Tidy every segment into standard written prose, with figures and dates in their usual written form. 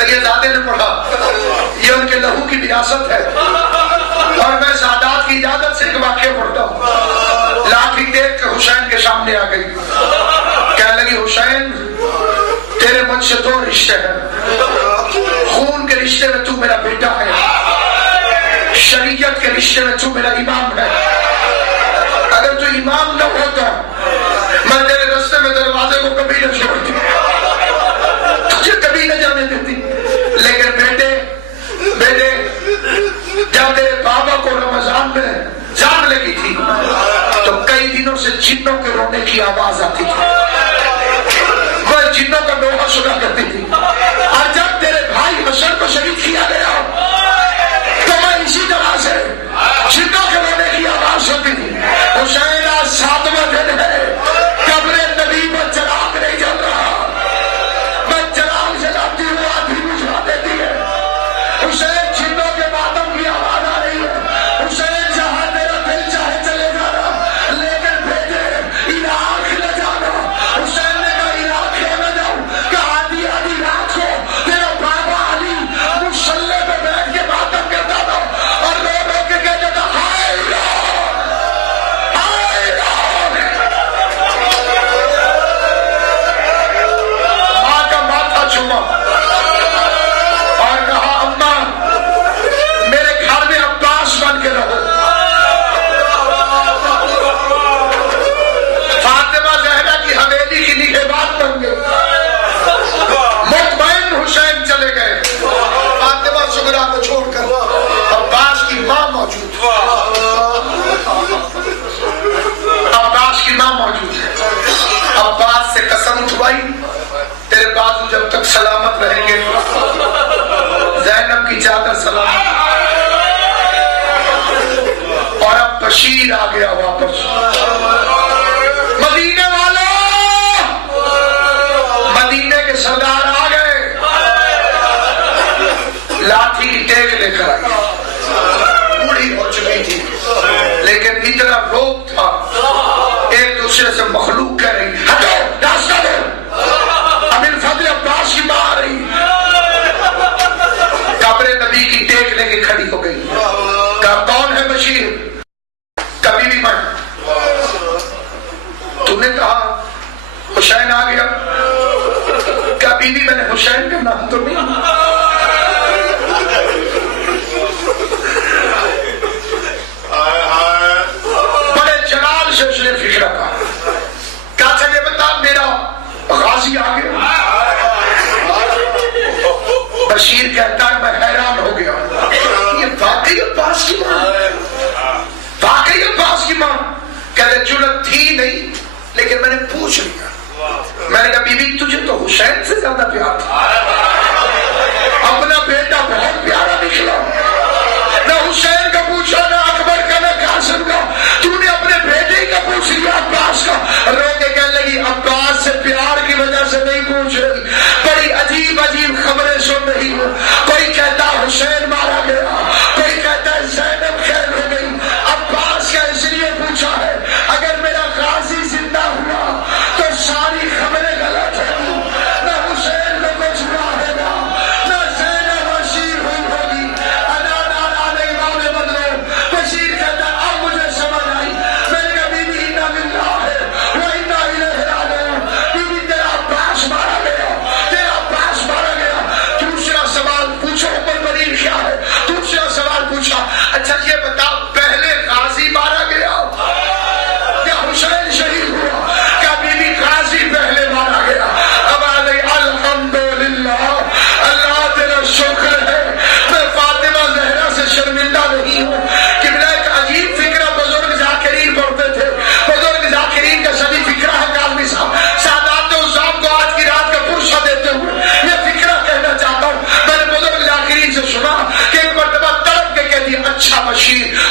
سید زادے نے پڑھا، یہ ان کے لہو کی وراثت ہے۔ اور میں سادات کی اجازت سے ایک واقعہ پڑھتا ہوں۔ لاٹھی دیکھ کے حسین کے سامنے آ گئی، کہنے لگی حسین تیرے مجھ سے دو رشتے ہیں، خون کے رشتے میں تو میرا بیٹا ہے، شریعت کے رشتے میں تو میرا امام ہے۔ اگر تو امام نہ ہوتا میں تیرے راستے میں دروازے کو کبھی نہ چھوڑتی، تجھے کبھی نہ جانے دیتی۔ لیکن بیٹے جب میرے بابا کو رمضان میں جان لگی تھی تو کئی دنوں سے جنوں کے رونے کی آواز آتی تھی، وہ جنوں کا نوحہ سنا کرتی تھی۔ اور جب تیرے بھائی حسین کو شہید کیا گیا تو میں اسی طرح سے جنوں کے رونے کی آواز سنتی تھی۔ حسین آج 7واں دن ہے، قبر نبی میں چراغ نہیں جل رہا، میں چراغ جلاتی ہوں آدھی بجھا دیتی ہے۔ حسین جنوں کے ماتم کی آواز آ رہی ہے، حسین جہاں تیرا دل چاہے چلے جانا، لیکن بیٹے عراق نہ جانا۔ حسین نے کہا عراق کیوں نہ جاؤں؟ کہ آدھی رات کو تیرا بابا علی مصلی پہ بیٹھ کے ماتم کرتا تھا اور رو رو کے کہتا تھا ہائے عراق، ہائے عراق۔ ماں کا ماتھا چوما اور کہا اماں میرے گھر میں عباس بن کے رہو۔ فاطمہ زہرا کی حویلی کی نگہبان بن گئی، مطمئن حسین چلے گئے، فاطمہ زہرا کو چھوڑ کر عباس کی ماں موجود ہے، عباس کی ماں موجود ہے۔ عباس سے قسم اٹھوائی تیرے بازو جب تک سلامت رہیں گے، زینب کی چادر سلامت۔ اور اب بشیر آ گیا واپس۔ مدینے والوں، مدینے کے سردار آ گئے، لاٹھی کی ٹیک لے کر آئی، بوڑھی ہو چکی تھی لیکن اتنا روپ تھا، ایک دوسرے سے مخلوق کہہ رہی ہٹو راستہ دو، اب الفضل عباس کی ماں آ رہی، قبر نبی کی ٹیک لے کے کھڑی ہو گئی۔ کہا کون ہے بشیر؟ کبھی بھی میں۔ تم نے کہا حسین آ گیا، کبھی بھی میں نے حسین کا نام تو نہیں۔ بڑے جلال سے اس نے فکر کہا تھا یہ بتا میرا غازی آ گیا۔ بشیر کہتا ہے میں حیران ہو گیا، یہ واقعی عباس کی ماں، واقعی عباس کی ماں؟ کہتے جرت تھی نہیں لیکن میں نے پوچھ لیا، میں نے کہا بی بی تجھے تو حسین سے زیادہ پیار تھا، اپنا بیٹا بہت پیارا نکلا، نہ حسین کا پوچھا نہ اکبر کا نہ قاسم کا، تو نے اپنے بیٹے کا پوچھ لیا عباس کا۔ رو کے کہنے لگی عباس سے پیار کی وجہ سے نہیں پوچھ رہی، بڑی عجیب عجیب خبریں سن رہی ہوں، کوئی کہتا حسین مارا گیا، کوئی کہتا ہے زینب خیر ہو گئی۔ عباس کا اس لیے پوچھا ہے اگر میرا غازی زندہ ہوا تو ساری خبریں غلط ہیں، نہ حسین کو کچھ رہے گا نہ زینب اشیر ہوئی ہوگی، بدلو۔ بشیر کہتا ہے اب مجھے سمجھ آئی، میں نے کہا بی بی انا للہ ہے وہ انا الیہ راجعون، بی بی تیرا عباس مارا گیا، تیرا عباس مارا گیا۔ دوسرا سوال پوچھو اوپر دلیل کیا ہے؟ دوسرا سوال پوچھا اچھا یہ بتاؤ پہلے غازی مارا گیا کیا حسین شہید ہوا؟ کیا بی بی غازی پہلے مارا گیا؟ اب آ گئی الحمدللہ، اللہ تیرا شکر ہے میں فاطمہ زہرا سے شرمندہ نہیں ہوں۔ قبلہ ایک عجیب فکرہ بزرگ ذاکرین پڑھتے تھے، بزرگ ذاکرین کا سبھی فکرہ ہے کاظمی صاحب، سادات الزام کو آج کی رات کا پرشہ دیتے ہوئے یہ فکرہ کہنا چاہتا ہوں۔ میں نے بزرگ ذاکرین سے سنا کہ ایک مرتبہ تڑپ کے کہہ دیا اچھا بشیر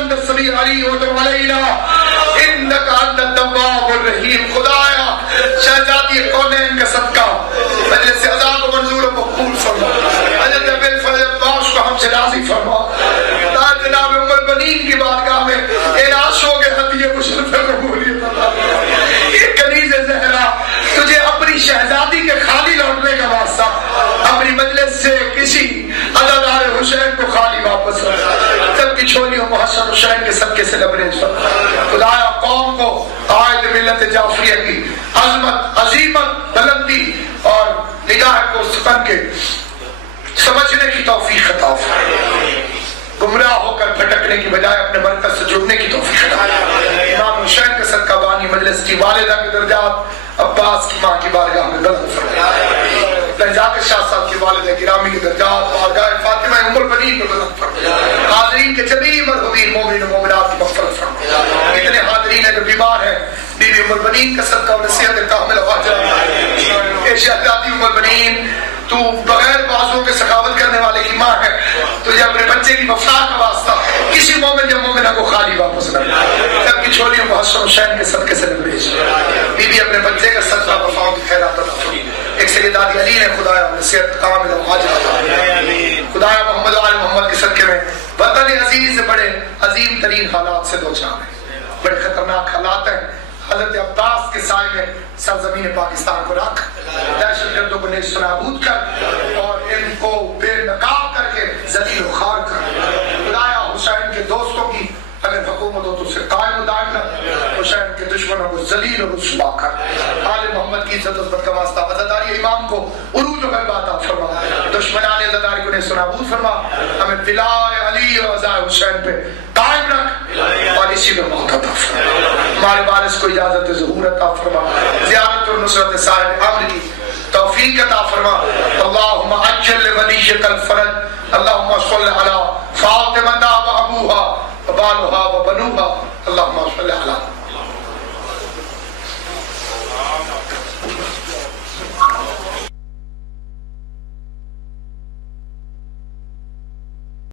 انت السمیع العلیم وتب علینا انک انت التواب الرحیم. خدایا شہزادی کونین کا صدقہ مجلس عزا کو منظور و مقبول فرما. حضرت بالفضل عباس کو ہم سے راضی فرما. جناب ام البنین کی بارگاہ میں اعلان ہو کے ہدیہ مشرف قبولیت عطا. یہ کنیز زہرا تجھے اپنی شہزادی کے خالی لوٹنے کا واسطہ اپنی مجلس سے کسی عزادار حسین کو خالی واپس رکھا. سب کی چھولیوں کو حسن حسین کے صدقے سے لبریز فرما. خدایا قوم کو قائد ملت جعفریہ کی عظمت عظیمت بلندی اور نگاہ کو سکن کے سمجھنے کی توفیق عطا فرما. گمراہ ہو کر بھٹکنے کی بجائے اپنے مرکز سے جڑنے کی توفیق عطا فرما. امام حسین کا صدقہ بانی مجلس کی والدہ کے درجات عباس کی ماں کی بارگاہ میں بلند فرما. ذاکر شاہ صاحب کی والدہ گرامی کے درجات بارگاہ فاطمہ ام البنین میں بلند فرما. حاضرین کے جمیع مرحومین مومنین و مومنات کی مغفرت فرما. اتنے حاضرین ہیں جو بیمار ہیں بی بی ام البنین کا صدقہ و نصیحت کامل واجب. اے شہزادی ام البنین تو بغیر بازوں کے سخاوت کرنے والے کی ماں ہے. تجھے اپنے بچے کی وفا کا واسطہ کسی مومن یا مومنہ کو خالی واپس رکھ. سب کی چھولیوں کو حسن حسین کے صدقے سے لبریز. بی بی اپنے بچے کا صدقہ وفاؤں کی خیرات عطا فرما. ایک سیدادی علی نے خدایا نصیحت کامل واجب عطا. خدایا محمد و آل محمد کے صدقے میں وطن عزیز سے بڑے عظیم ترین حالات سے دوچار ہیں. بڑے خطرناک حالات ہیں. حضرت عباس کے سائے میں سرزمین پاکستان کو رکھ. دہشت گردوں کو نیست و نابود کر اور ان کو بے نقاب کر کے ذلیل و خوار کر. خدایا حسین کے دوستوں کی اگر حکومت ہو تو اسے قائم و دائم کر. حسین کے دشمنوں کو ذلیل و رسوا کر. آل محمد کی عزت و عظمت کا واسطہ عزاداری امام کو عروج و غلبہ عطا فرما. دشمنان عزاداری کو نیست و نابود فرما. ہمیں ولایت علی و عزا حسین پہ قائم رکھ اور اسی میں موت عطا فرما. ہمارے وارث کو اجازت ظہور عطا فرما. زیارت اور نصرت صاحب امر کی توفیق عطا فرما. اللہم عجل لولیک الفرج. اللہم صل علی فاطمہ و ابوہا وبالہا وبنوہا. اللہم صل علی